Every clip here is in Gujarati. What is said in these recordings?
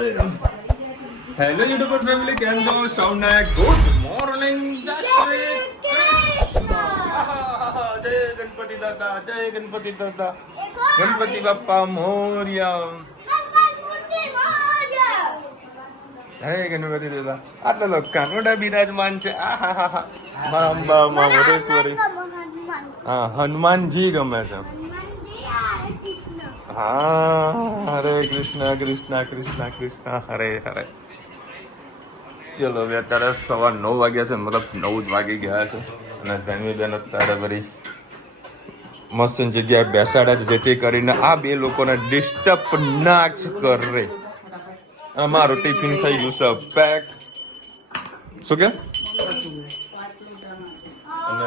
હેલો યુટ્યુબર ફેમિલી, કેમ છો? સૌને ગુડ મોર્નિંગ. જય ગણપતિ દાદા, જય ગણપતિ દાદા, ગણપતિ બાપ્પા મોર્યા. હે ગણપતિ દાદા, આટલા લોકો કાનોડા બિરાજમાન છે. આહા અંબા માં વરેશ્વરી. હા, હનુમાનજી ગમે છે. હા, હરે કૃષ્ણ કૃષ્ણ કૃષ્ણ કૃષ્ણ હરે હરે. ચલો, હવે અત્યારે 9:15 વાગ્યા છે, મતલબ 9 જ વાગી ગયા છે. અને ધનવીબેન અત્યારે બધી મસ્ત જગ્યાએ બેસાડ્યા છે, જેથી કરીને આ બે લોકોને ડિસ્ટર્બ ના જ કરે. અમારું ટિફિન થઈ ગયું છે પેક. શું કે? અને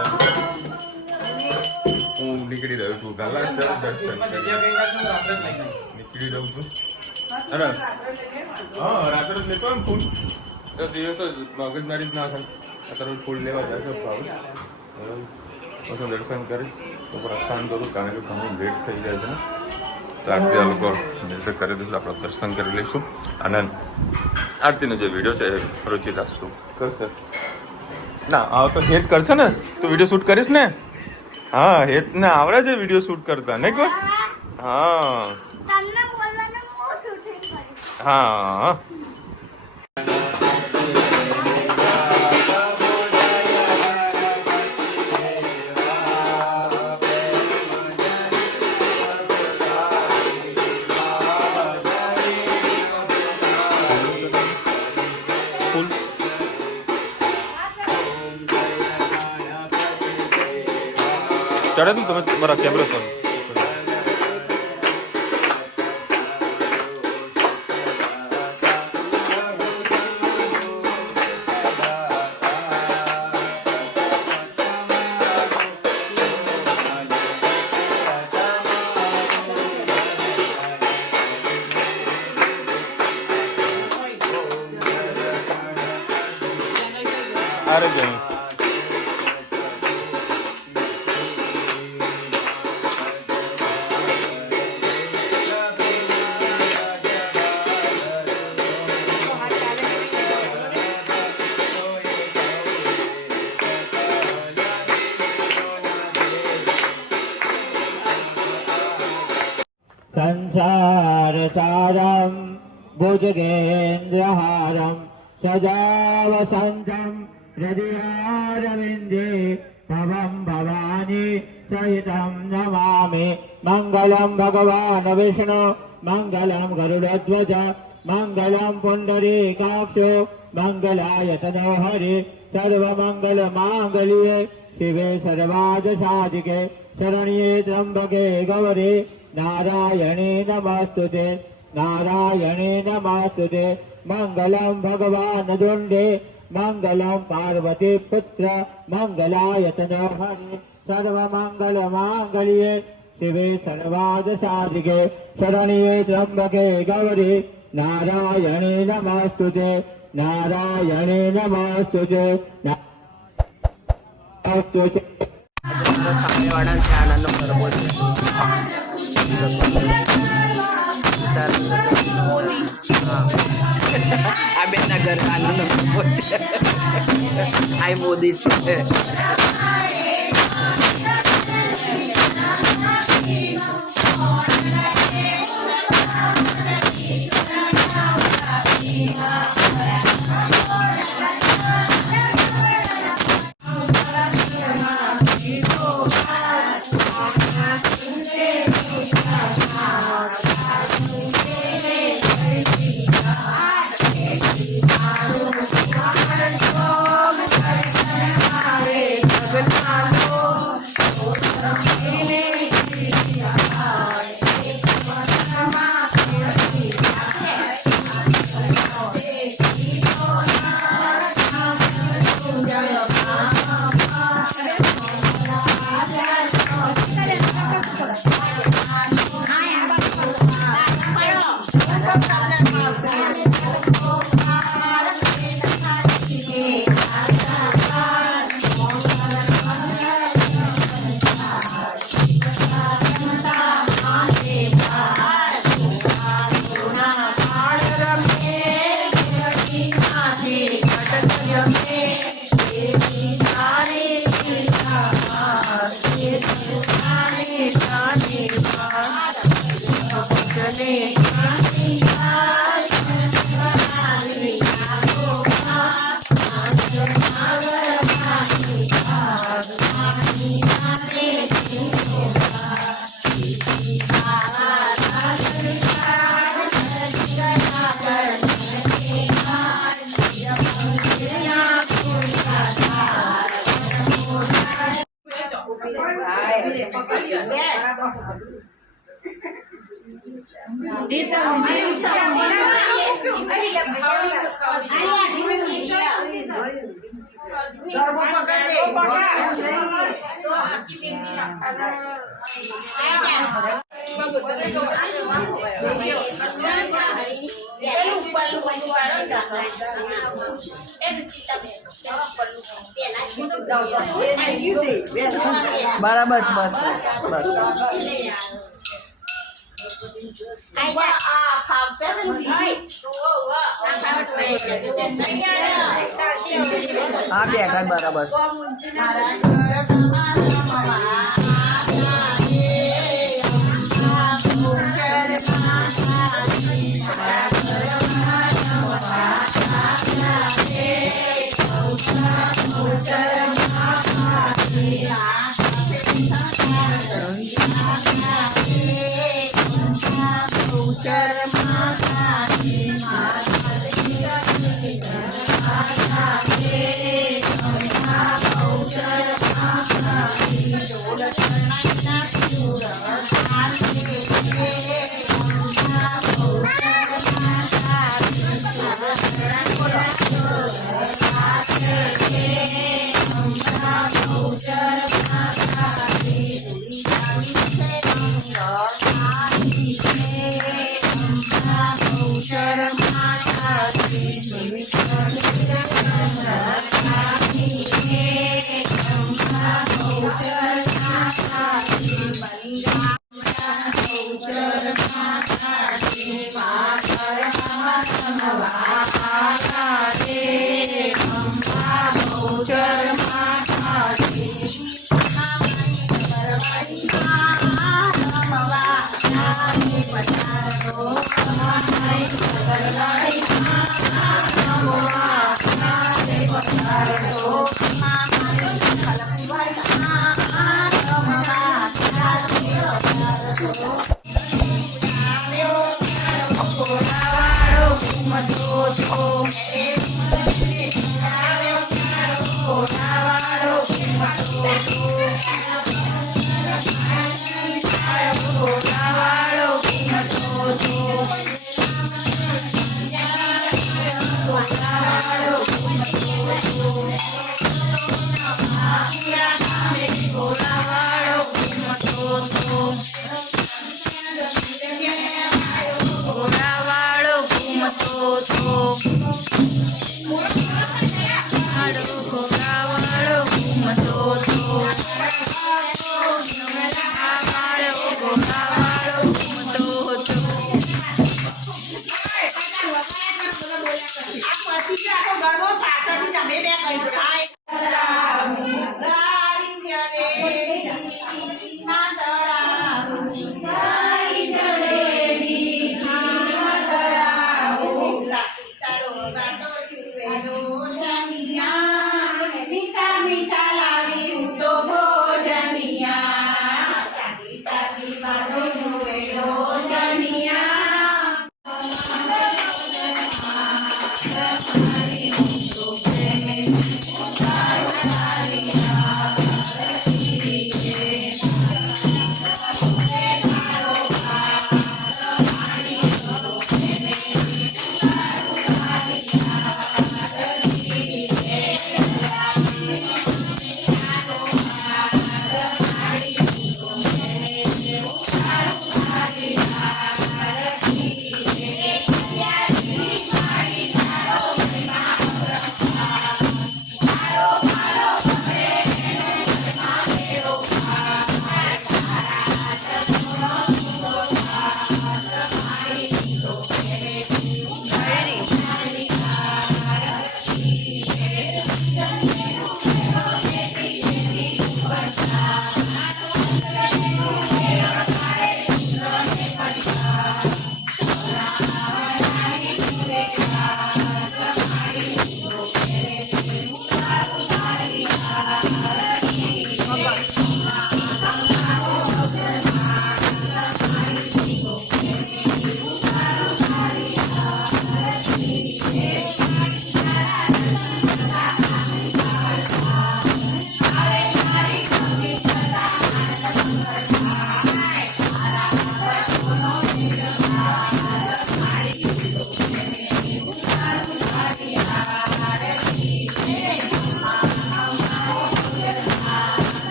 હું નીકળી રહ્યો છું ગાલા સર દર્શન નીકળી રહ્યો છું. અરે હા, રાત્રે જ લેતો ને ફૂલ તો દિવસ જ મગજમારી જ ના થાય. અત્યારે ફૂલ લેવા જાય છે ભાવ. પછી દર્શન કરી તો પ્રસ્થાન કરું, કારણ કે ઘણું લેટ થઈ જાય છે ને. તો આરતી આ લોકો નિર્દેશ કરી દઈશું, આપણે દર્શન કરી લઈશું. અને આરતીનો જે વિડીયો છે એ રૂચિતા શૂટ કરશે. ના આ તો હેત કરશે ને, તું વિડીયો શૂટ કરીશ ને? હા, હેત ને આવડે છે વિડીયો શૂટ કરતા, નહીં કોઈ? હા હા. ચડે ને તમે મારા કેમેરા પર. અરે જય संसारसारं भुजगेन्द्रहारं सदा वसन्तं हृदयारविन्दे भवं भवानी सहितं नमामि. मङ्गलं भगवान् विष्णु मङ्गलं गरुडध्वज मङ्गलं पुण्डरीकाक्षो मङ्गलाय तनोहरि. सर्वमङ्गलमाङ्गल्ये शिवे सर्वार्थसाधिके शरण्ये त्र्यम्बके गौरी नारायणे नमस्तुते नारायणे नमस्तुते. मङ्गलं भगवान् दुण्डे मङ्गलं पार्वती पुत्र मङ्गलाय तनोहरि. सर्वमङ्गलमाङ्गल्ये शिवे सर्वार्थसाधिके शरण्ये त्र्यम्बके गौरी नारायणे नमस्तुते नारायणे नमस्तुते नमस्तुते. સામેવાળા છે આનંદ કરવો છે. આ બેના ઘર આનંદ કરવો છે. આ મોદી છે. બરાબર બસ બસ બસ હા બેઠા બરાબર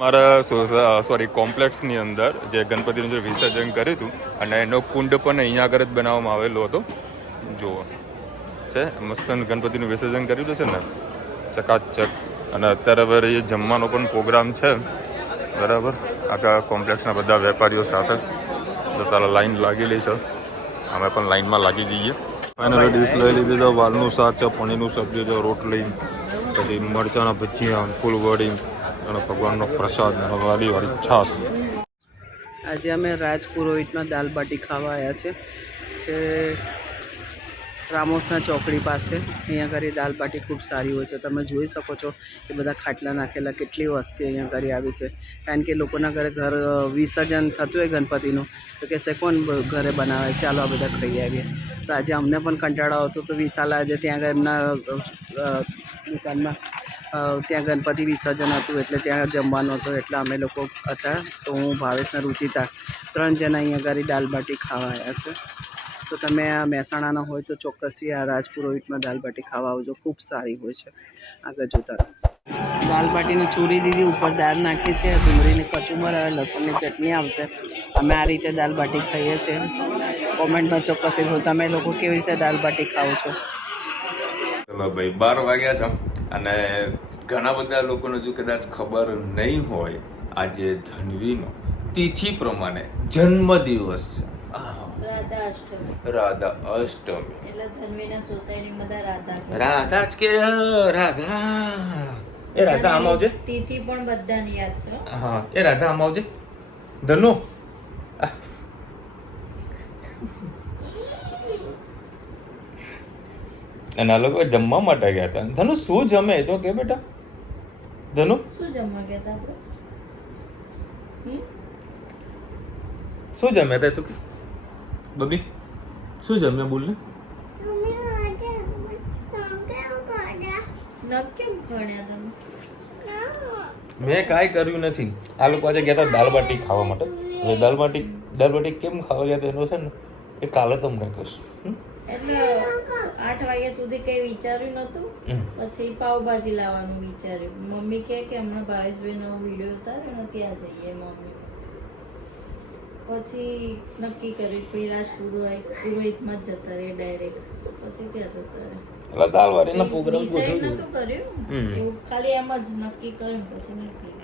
મારા કોમ્પ્લેક્સની અંદર જે ગણપતિનું જે વિસર્જન કર્યું હતું અને એનો કુંડ પણ અહીંયા આગળ જ બનાવવામાં આવેલો હતો. જુઓ છે મસ્ત ગણપતિનું વિસર્જન કર્યું છે ને ચકાચક. અને અત્યારે હવે એ જમવાનો પણ પ્રોગ્રામ છે બરાબર. આખા કોમ્પ્લેક્સના બધા વેપારીઓ સાથે તારા લાઈન લાગેલી છે. અમે પણ લાઈનમાં લાગી જઈએ. ફાઇનલી ડીશ લઈ લીધી તો વાલનું શાક છે, પનીરનું સબ્જી છે, રોટલી, પછી મરચાંના ભજીયા, ફૂલવડી અને ભગવાનનો પ્રસાદ વાળી છાશ. આજે અમે રાજપુરોહિતમાં દાલ બાટી ખાવા આવ્યા છે કે રામોસના ચોકડી પાસે. અહીંયા ઘરે દાલ બાટી ખૂબ સારી હોય છે. તમે જોઈ શકો છો કે બધા ખાટલા નાખેલા, કેટલી વસ્તી અહીંયા ઘરે આવી છે. કારણ કે લોકોના ઘરે વિસર્જન થતું હોય ગણપતિનું તો કહેશે કોણ ઘરે બનાવે, ચાલો આ બધા ખાઈ આવીએ. તો આજે અમને પણ કંટાળો આવતો તો વિશાલ આજે ત્યાં એમના દુકાનમાં ત્યાં ગણપતિ વિસર્જન હતું એટલે ત્યાં જમવાનું હતું એટલે અમે લોકો હતા. તો હું, ભાવેશ અને રુચિતા 3 જણા અહીંયા ઘરે દાલ બાટી ખાવા આવ્યા છે. તો તમે આ મહેસાણાના હોય તો ચોક્કસથી આ રાજપુરોહિતમાં દાલ બાટી ખાવા આવજો, ખૂબ સારી હોય છે. આગળ જોતા દાલ બાટીની ચૂરી દીધી, ઉપર દાળ નાખી છે, ડુંગળીની કચુંબર આવે, લસણની ચટણી આવશે. અમે આ રીતે દાલ બાટી ખાઈએ છીએ. કોમેન્ટમાં ચોક્કસ કહો તમે લોકો કેવી રીતે દાલ બાટી ખાઓ છો. ચલો ભાઈ 12 વાગ્યા છે અને ઘણા બધા લોકોને જો કદાચ ખબર નહીં હોય આજે ધન્વીનો તિથિ પ્રમાણે જન્મદિવસ છે. રાધા અષ્ટમી એટલે ધન્વીના સોસાયટીમાં રાધા જ કે રાધા. એ રાધા આમ આવજે. તિથિ પણ બધાને યાદ છે. હા એ રાધા આમ આવજે. ધનુ અને આ લોકો જમવા માટે ગયા હતા. ધનુ શું જમે તો કે બેટા? ધનુ શું જમવા ગયા હતા આપણે? શું જમે હતા તું? બબી શું જમે બોલ ને? કેમ ભણ્યા તમે? મેં કાંઈ કર્યું નથી. આ લોકો આજે ગયા હતા દાલ બાટી ખાવા માટે. હવે દાલ બાટી કેમ ખાવા ગયા હતા એનો છે ને એ કાલે તમને કહીશું. એટલે 8 વાગ્યા સુધી કઈ વિચાર્યું નતું, પછી પાવભાજી લાવવાનું વિચાર્યું. મમ્મી કે હમણાં ભાવેશભાઈ નો વિડીયો ઉતાર્યો ને ત્યાં જઈએ મમ્મી. પછી નક્કી કર્યું પછી રાજપુરોહિતમાં જ જતા રહે ડાયરેક્ટ પછી ત્યાં જતા રહે એટલે દાલવાડીનો પ્રોગ્રામ ડિસાઈડ ગોઠવ્યો. નતું કર્યું એવું ખાલી એમ જ નક્કી કર્યું પછી નીકળી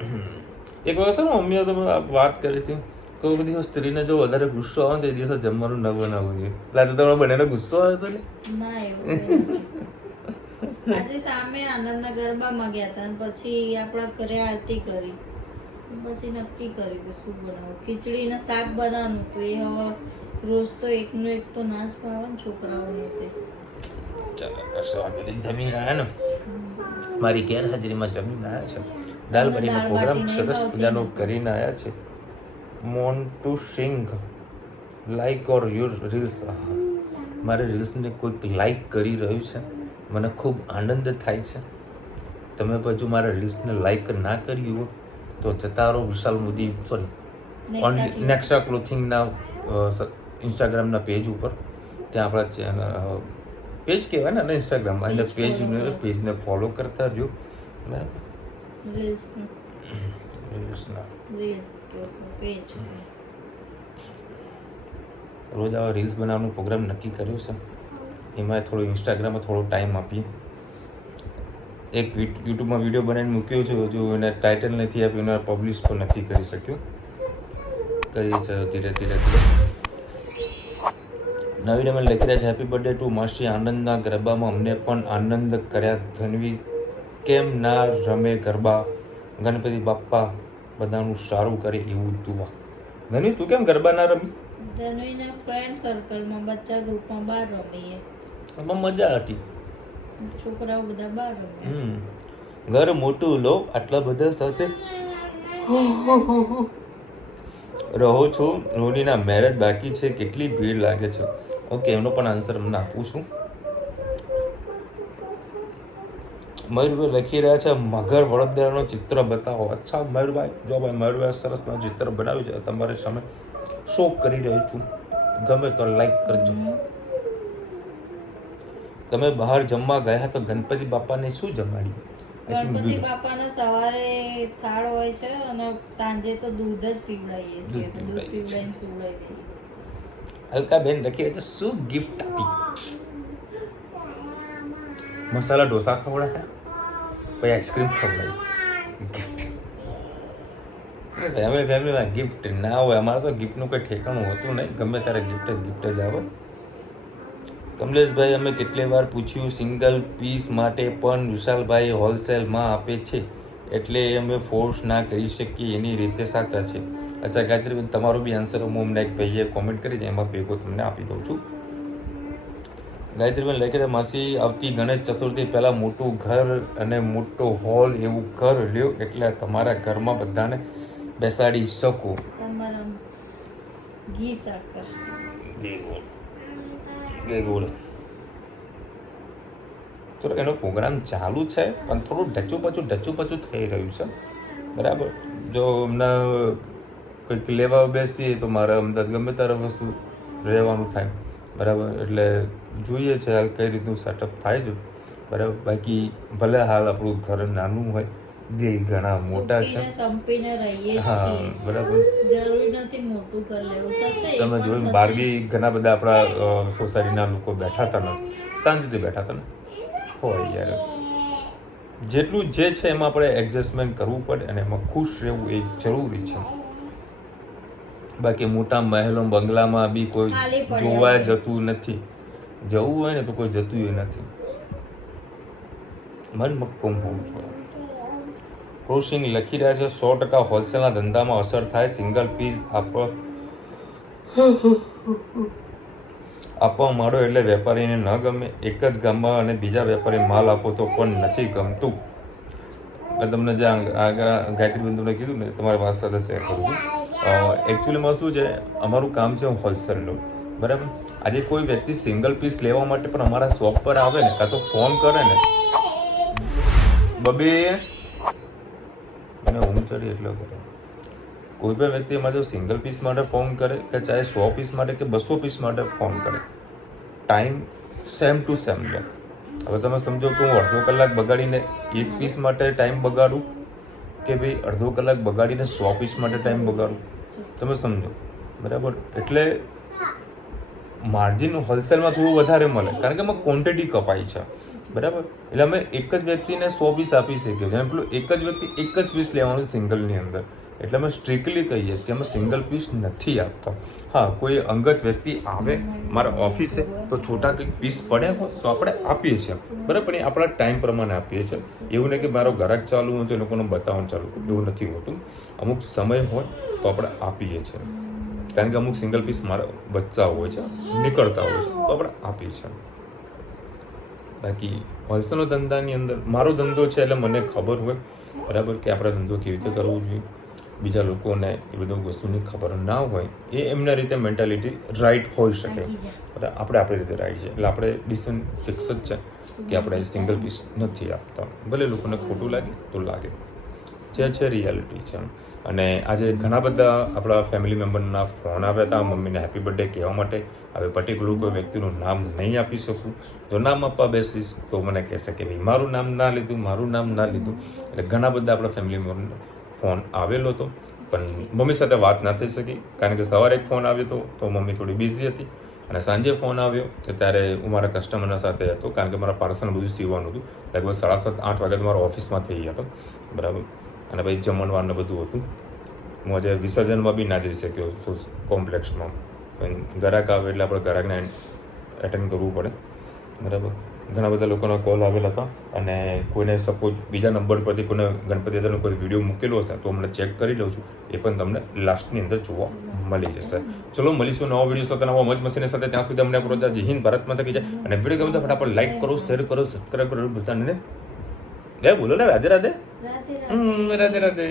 એક વખત ને મમ્મીએ તમે વાત કરી હતી કોઈ બધી સ્ત્રીને જો વધારે ગુસ્સો આવે ને તો એ દિવસે જમવાનું ન બનાવવું જોઈએ. એટલે તો તમારા બંનેનો ગુસ્સો આવ્યો હતો ને? ના એવું કંઈ નથી. આજે સામે આનંદના ગરબામાં ગયા હતા અને પછી આપણા ઘરે આરતી કરી પછી નક્કી કર્યું કે શું બનાવવું. ખીચડી ને શાક બનાવવાનું તો એ હવે રોજ તો એકનું એક તો ના જ ભાવે ને છોકરાઓને તે ચાલો કશો વાંધો નહીં. જમીન આવ્યા ને મારી ગેરહાજરીમાં જમીન આવ્યા છે. દાલબાટીનો પ્રોગ્રામ સરસ મજાનો કરીને આવ્યા છે. Montu Singh like or your reels. મારી રીલ્સને કોઈક લાઈક કરી રહ્યું છે, મને ખૂબ આનંદ થાય છે. તમે પછી મારા રીલ્સને લાઈક ના કરી હોય તો જતા રહો વિશાલ મોદી નેક્સા ક્લોથિંગના ઇન્સ્ટાગ્રામના પેજ ઉપર. ત્યાં આપણા ચેનલ પેજ કહેવાય ને ઇન્સ્ટાગ્રામમાં એટલે પેજને ફોલો કરતા રહ્યો. બરાબર રીલ્સના રોજ આવા રીલ્સ બનાવવાનો પ્રોગ્રામ નક્કી કર્યો છે. એમાં થોડો ઇન્સ્ટાગ્રામમાં થોડો ટાઈમ આપીએ. એક યુટ્યુબમાં વિડીયો બનાવીને મૂક્યો છે, હજુ એને ટાઇટલ નથી આપ્યું, એને પબ્લિશ પણ નથી કરી શક્યો. કરી છે ધીરે ધીરે નવીન અમે લખી રહ્યા છે હેપી બર્થડે ટુ માસી. આનંદના ગરબામાં અમને પણ આનંદ કર્યા. ધનવી કેમ ના રમે ગરબા? ગણપતિ બાપ્પા બધાનું સારું કરે એવું દુઆ. ધનવી તું કેમ ગરબા ના રમી? ધનવીના ફ્રેન્ડ સર્કલમાં બચ્ચા ગ્રુપમાં બહાર રમીએ. એમાં મજા હતી. છોકરાઓ બધા બહાર રમે. ઘર મોટું લો, આટલા બધા સાથે રહો છો. રોનીના મેરેજ બાકી છે, કેટલી ભીડ લાગે છે? ઓકે, એમનો પણ આન્સર મને આપું છું. મયુરભાઈ લખી રહ્યા છે મગર વડોદરાનો ચિત્ર બતાવો. અચ્છા મયુરભાઈ, જો ભાઈ મયુરભાઈ સરસ ચિત્ર બનાવ્યું છે, તમારી સામે શો કરી રહ્યો છું. ગમે તો લાઈક કરજો. તમે બહાર જમવા ગયા તો ગણપતિ બાપાને શું જમાડ્યું? ગણપતિ બાપાને સવારે થાળ હોય છે અને સાંજે તો દૂધ જ પીવડાવીએ છીએ. દૂધ પીવડાવીને સુવડાવી દઈએ. અલકાબેન લખી રહ્યા છે શું ગિફ્ટ આપી? મસાલા ઢોસા ખવડાવ્યા, પછી આઈસ્ક્રીમ ખવડાવી. ફેમિલીમાં ગિફ્ટ ના હોય. અમારે તો ગિફ્ટનું કંઈ ઠેકાણું હોતું નહીં, ગમે ત્યારે ગિફ્ટ જ આવે. કમલેશભાઈ અમે કેટલી વાર પૂછ્યું સિંગલ પીસ માટે પણ વિશાલભાઈ હોલસેલમાં આપે છે એટલે અમે ફોર્સ ના કરી શકીએ. એની રીતે સાચા છે. અચ્છા ગાયત્રીબેન, તમારો બી આન્સર હું અમને એક ભાઈએ કોમેન્ટ કરી છે, એમાં ભેગો તમને આપી દઉં છું. ગાયત્રીબેન લખી માસી આવતી ગણેશ ચતુર્થી પહેલાં મોટું ઘર અને મોટો હોલ એવું ઘર લ્યો એટલે તમારા ઘરમાં બધાને બેસાડી શકો. તમારા ઘી સાકર તો એનો પ્રોગ્રામ ચાલુ છે પણ થોડું ઢચું થઈ રહ્યું છે. બરાબર, જો હમણાં કંઈક લેવા બેસીએ તો મારે અમદાવાદ ગમે ત્યારે વસ્તુ રહેવાનું થાય. બરાબર, એટલે જોઈએ છે હાલ કઈ રીતનું સેટઅપ થાય છે. બરાબર, બાકી ભલે હાલ આપણું ઘર નાનું હોય, દિલ ઘણા મોટા છે. સંપીને રહીએ હા, છીએ. બરાબર. જરૂરી નથી મોટું ઘર લેવું. થશે તમે જોયું બહાર બી ઘણા બધા આપણા સોસાયટીના લોકો બેઠા હતા ને, શાંતિથી બેઠા હતા ને. હોય યાર, જેટલું જે છે એમાં આપણે એડજસ્ટમેન્ટ કરવું પડે અને એમાં ખુશ રહેવું એ જરૂરી છે. બાકી મોટા મહેલો બંગલામાં બી કોઈ જોવા જતું નથી. જવું હોય ને તો કોઈ જતું નથી. મન મક્કમ હોવું જોઈએ. ક્રોસિંગ લખી રહ્યા છે 100% હોલસેલના ધંધામાં અસર થાય. સિંગલ પીસ આપવા માંડો એટલે વેપારીને ન ગમે. એક જ ગામમાં અને બીજા વેપારી માલ આપો તો પણ નથી ગમતું. મેં તમને જે આગળ ગાયત્રીબેન તમને કીધું ને, તમારી વાત સાથે શેર કરું છું. એકચ્યુઅલીમાં શું છે, અમારું કામ છે હોલસેલનું. બરાબર, આજે કોઈ વ્યક્તિ સિંગલ પીસ લેવા માટે પણ અમારા શોપ પર આવે ને, કાં તો ફોન કરે ને, બબે મને ઊંઘ ચડી એટલો કરે. કોઈ પણ વ્યક્તિ અમારે સિંગલ પીસ માટે ફોન કરે કે ચાહે 100 પીસ માટે કે 200 પીસ માટે ફોન કરે, ટાઈમ સેમ ટુ સેમ લે. હવે તમે સમજો કે હું અડધો કલાક બગાડીને એક પીસ માટે ટાઈમ બગાડું કે ભાઈ અડધો કલાક બગાડીને 100 પીસ માટે ટાઈમ બગાડું. તમે સમજો. બરાબર. એટલે માર્જિન હોલસેલમાં થોડું વધારે મળે કારણ કે એમાં ક્વોન્ટિટી કપાઈ છે, બરાબર. એટલે અમે એક જ વ્યક્તિને 100 પીસ આપી શકીએ છીએ. પેલું એક જ વ્યક્તિ એક જ પીસ લેવાનું સિંગલની અંદર. એટલે અમે સ્ટ્રિક્ટલી કહીએ છીએ કે અમે સિંગલ પીસ નથી આપતા. હા, કોઈ અંગત વ્યક્તિ આવે મારા ઓફિસે તો છોટા કંઈક પીસ પડ્યા હોય તો આપણે આપીએ છીએ, બરાબર. પણ એ આપણા ટાઈમ પ્રમાણે આપીએ છીએ. એવું નહીં કે મારો ગ્રાહક ચાલુ હોય તો એ લોકોને બતાવવાનું ચાલુ કરું, એવું નથી હોતું. અમુક સમય હોય તો આપણે આપીએ છીએ કારણ કે અમુક સિંગલ પીસ મારા બચ્ચા હોય છે, નીકળતા હોય છે, તો આપણે આપીએ છીએ. બાકી હોલસેલનો ધંધાની અંદર મારો ધંધો છે એટલે મને ખબર હોય, બરાબર, કે આપણે ધંધો કેવી રીતે કરવો જોઈએ. બીજા લોકોને એ બધી વસ્તુની ખબર ના હોય, એ એમના રીતે મેન્ટાલિટી રાઈટ હોઈ શકે, બરાબર. આપણે આપણી રીતે રાઈટ છે એટલે આપણે ડિસિઝન ફિક્સ જ છે કે આપણે સિંગલ પીસ નથી આપતા. ભલે લોકોને ખોટું લાગે તો લાગે, જે છે રિયાલિટી છે. અને આજે ઘણા બધા આપણા ફેમિલી મેમ્બરના ફોન આવ્યા હતા મમ્મીને હેપી બર્થડે કહેવા માટે. હવે પર્ટિક્યુલર કોઈ વ્યક્તિનું નામ નહીં આપી શકું. જો નામ આપવા બેસીશ તો મને કહેશે કે ભાઈ મારું નામ ના લીધું, મારું નામ ના લીધું. એટલે ઘણા બધા આપણા ફેમિલી મેમ્બરનો ફોન આવેલો હતો પણ મમ્મી સાથે વાત ના થઈ શકી કારણ કે સવારે એક ફોન આવ્યો હતો તો મમ્મી થોડી બિઝી હતી અને સાંજે ફોન આવ્યો તો ત્યારે હું મારા કસ્ટમરના સાથે હતો કારણ કે મારા પાર્સલ બધું સીવવાનું હતું. લગભગ 7:30-8 વાગે તો મારો ઓફિસમાં થઈ ગયા હતો, બરાબર. અને પછી જમણવારને બધું હતું. હું આજે વિસર્જનમાં બી ના જઈ શક્યો કોમ્પ્લેક્સમાં. ગ્રાહક આવે એટલે આપણે ગ્રાહકને એટેન્ડ કરવું પડે, બરાબર. ઘણા બધા લોકોના કોલ આવેલા હતા અને કોઈને સપોઝ બીજા નંબર પરથી કોઈને ગણપતિ દાદાનો કોઈ વિડીયો મૂકેલો હશે તો હમણાં ચેક કરી લઉં છું. એ પણ તમને લાસ્ટની અંદર જોવા મળી જશે. ચલો મળીશું નવા વિડીયો સાથે, નવા મોજ મસ્તીની સાથે. ત્યાં સુધી અમને પૂરો જય હિન્દ, ભારત માતા કી જય. અને વિડીયો ગમે તો ફટાફટ લાઈક કરો, શેર કરો, સબસ્ક્રાઈબ કરો બધાને. જય બોલો ને, રાધે રાધે, રાધે રાધે.